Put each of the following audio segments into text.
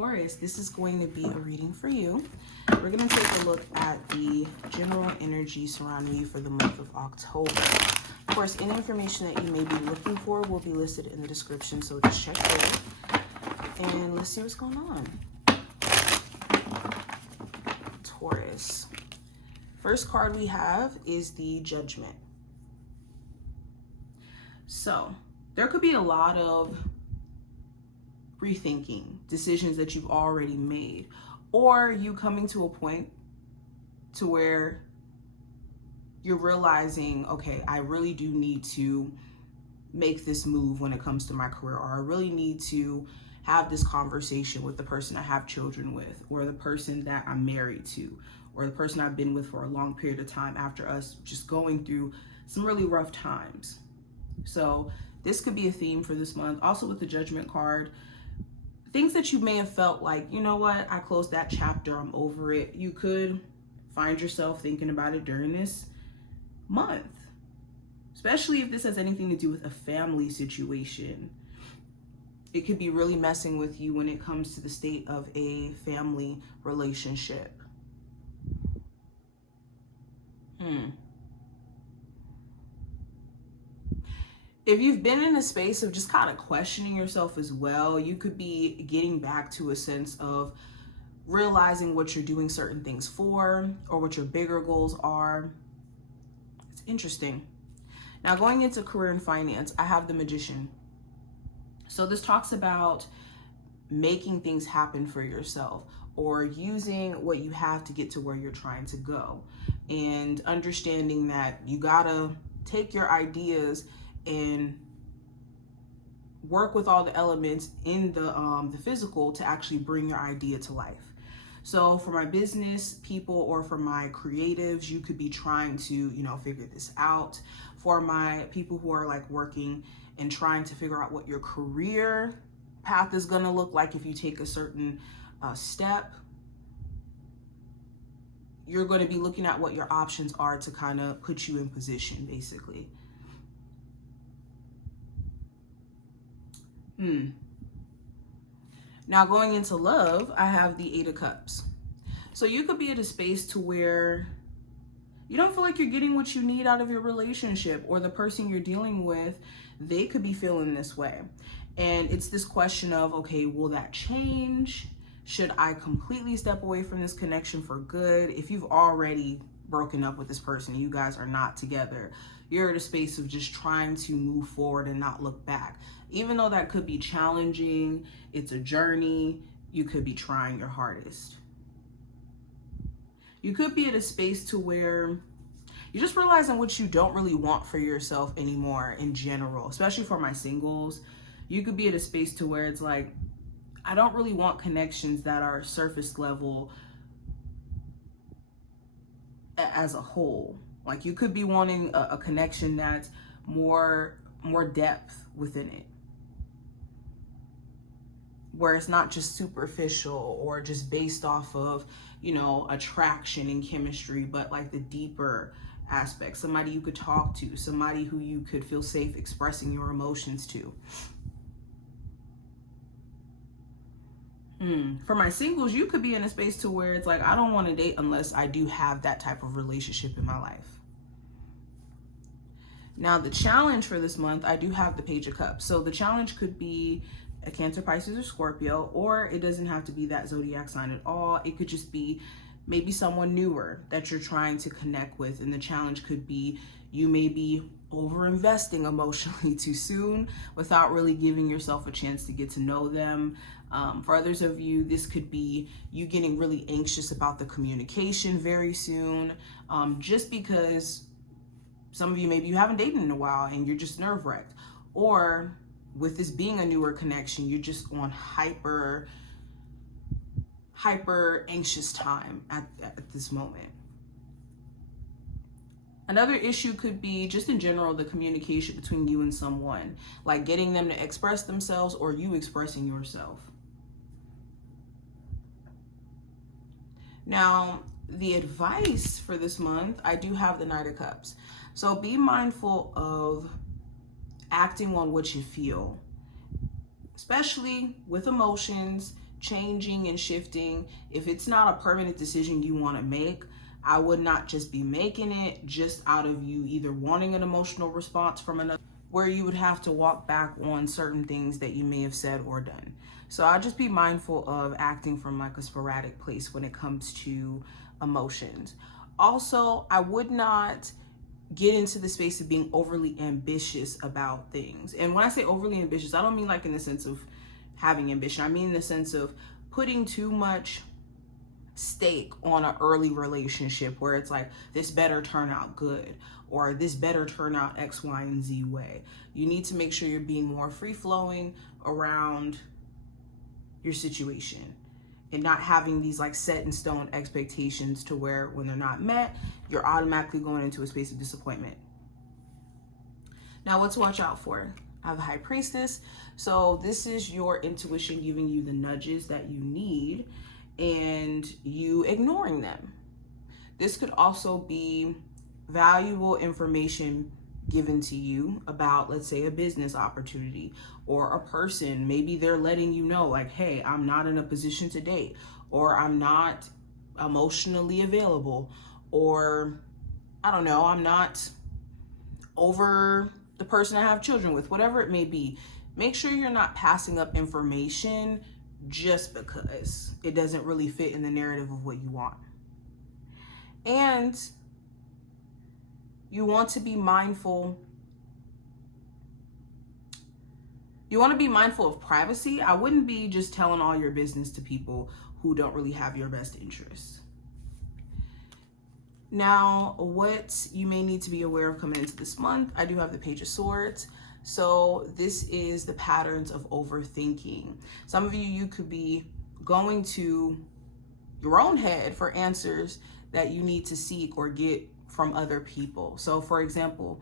Taurus, this is going to be a reading for you. We're going to take a look at the general energy surrounding you for the month of October. Of course, any information that you may be looking for will be listed in the description, so just check there. And let's see what's going on. Taurus. First card we have is the Judgment. So, there could be a lot of rethinking decisions that you've already made, or you coming to a point to where you're realizing, okay, I really do need to make this move when it comes to my career, or I really need to have this conversation with the person I have children with, or the person that I'm married to, or the person I've been with for a long period of time after us just going through some really rough times. So this could be a theme for this month. Also with the Judgment card, things that you may have felt like, you know what, I closed that chapter, I'm over it. You could find yourself thinking about it during this month, especially if this has anything to do with a family situation. It could be really messing with you when it comes to the state of a family relationship. If you've been in a space of just kind of questioning yourself as well, you could be getting back to a sense of realizing what you're doing certain things for, or what your bigger goals are. It's interesting. Now, going into career and finance, I have the Magician. So this talks about making things happen for yourself, or using what you have to get to where you're trying to go, and understanding that you gotta take your ideas and work with all the elements in the physical to actually bring your idea to life. So for my business people, or for my creatives, you could be trying to, figure this out. For my people who are like working and trying to figure out what your career path is going to look like if you take a certain step, you're going to be looking at what your options are to kind of put you in position, basically. Now going into love, I have the 8 of Cups. So you could be at a space to where you don't feel like you're getting what you need out of your relationship, or the person you're dealing with, they could be feeling this way. And it's this question of, okay, will that change? Should I completely step away from this connection for good? If you've already broken up with this person, you guys are not together, you're at a space of just trying to move forward and not look back. Even though that could be challenging, it's a journey, you could be trying your hardest. You could be at a space to where you're just realizing what you don't really want for yourself anymore in general, especially for my singles. You could be at a space to where it's like, I don't really want connections that are surface level as a whole. Like, you could be wanting a connection that's more depth within it, where it's not just superficial or just based off of, attraction and chemistry, but like the deeper aspects. Somebody you could talk to, somebody who you could feel safe expressing your emotions to. For my singles, you could be in a space to where it's like, I don't want to date unless I do have that type of relationship in my life. Now, the challenge for this month, I do have the Page of Cups. So the challenge could be a Cancer, Pisces, or Scorpio, or it doesn't have to be that zodiac sign at all. It could just be maybe someone newer that you're trying to connect with. And the challenge could be you may be over-investing emotionally too soon without really giving yourself a chance to get to know them. For others of you, this could be you getting really anxious about the communication very soon, just because some of you, maybe you haven't dated in a while and you're just nerve-wracked. Or with this being a newer connection, you're just on hyper anxious time at this moment. Another issue could be just in general, the communication between you and someone, like getting them to express themselves or you expressing yourself. Now, the advice for this month, I do have the Knight of Cups. So be mindful of acting on what you feel, especially with emotions. changing and shifting. If it's not a permanent decision you want to make, I would not just be making it just out of you either wanting an emotional response from another, where you would have to walk back on certain things that you may have said or done. So I'll just be mindful of acting from like a sporadic place when it comes to emotions. Also, I would not get into the space of being overly ambitious about things. And when I say overly ambitious, I don't mean like in the sense of having ambition. I mean in the sense of putting too much stake on an early relationship where it's like, this better turn out good, or this better turn out X, Y, and Z way. You need to make sure you're being more free flowing around your situation and not having these like set in stone expectations to where when they're not met, you're automatically going into a space of disappointment. Now, what to watch out for? I have a High Priestess. So this is your intuition giving you the nudges that you need and you ignoring them. This could also be valuable information given to you about, let's say, a business opportunity or a person. Maybe they're letting you know like, hey, I'm not in a position to date, or I'm not emotionally available, or I don't know, I'm not over the person I have children with, whatever it may be. Make sure you're not passing up information just because it doesn't really fit in the narrative of what you want. And you want to be mindful. You want to be mindful of privacy. I wouldn't be just telling all your business to people who don't really have your best interests. Now, what you may need to be aware of coming into this month, I do have the Page of Swords. So this is the patterns of overthinking. Some of you could be going to your own head for answers that you need to seek or get from other people. So for example,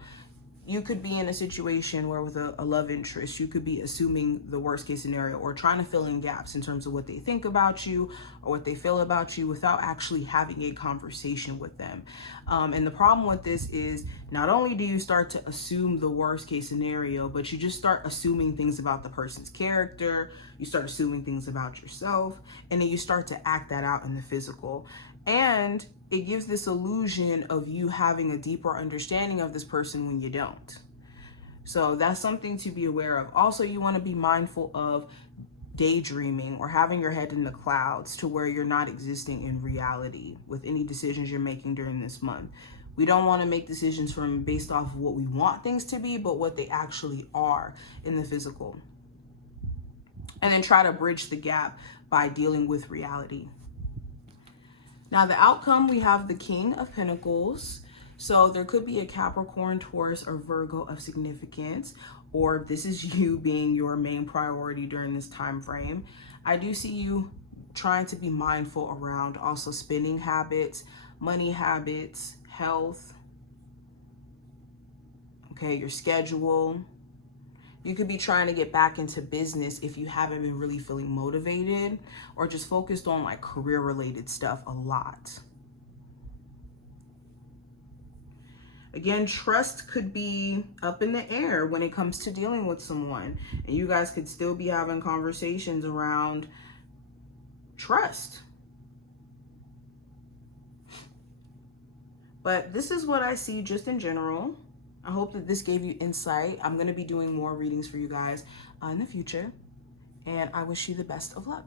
you could be in a situation where with a love interest, you could be assuming the worst case scenario or trying to fill in gaps in terms of what they think about you or what they feel about you without actually having a conversation with them. And the problem with this is not only do you start to assume the worst case scenario, but you just start assuming things about the person's character, you start assuming things about yourself, and then you start to act that out in the physical. And it gives this illusion of you having a deeper understanding of this person when you don't. So that's something to be aware of. Also, you want to be mindful of daydreaming or having your head in the clouds to where you're not existing in reality with any decisions you're making during this month. We don't want to make decisions based off of what we want things to be, but what they actually are in the physical. And then try to bridge the gap by dealing with reality. Now, the outcome, we have the King of Pentacles. So there could be a Capricorn, Taurus, or Virgo of significance, or this is you being your main priority during this time frame. I do see you trying to be mindful around also spending habits, money habits, health, okay, your schedule. You could be trying to get back into business if you haven't been really feeling motivated or just focused on like career related stuff a lot. Again, trust could be up in the air when it comes to dealing with someone, and you guys could still be having conversations around trust. But this is what I see just in general. I hope that this gave you insight. I'm going to be doing more readings for you guys in the future, and I wish you the best of luck.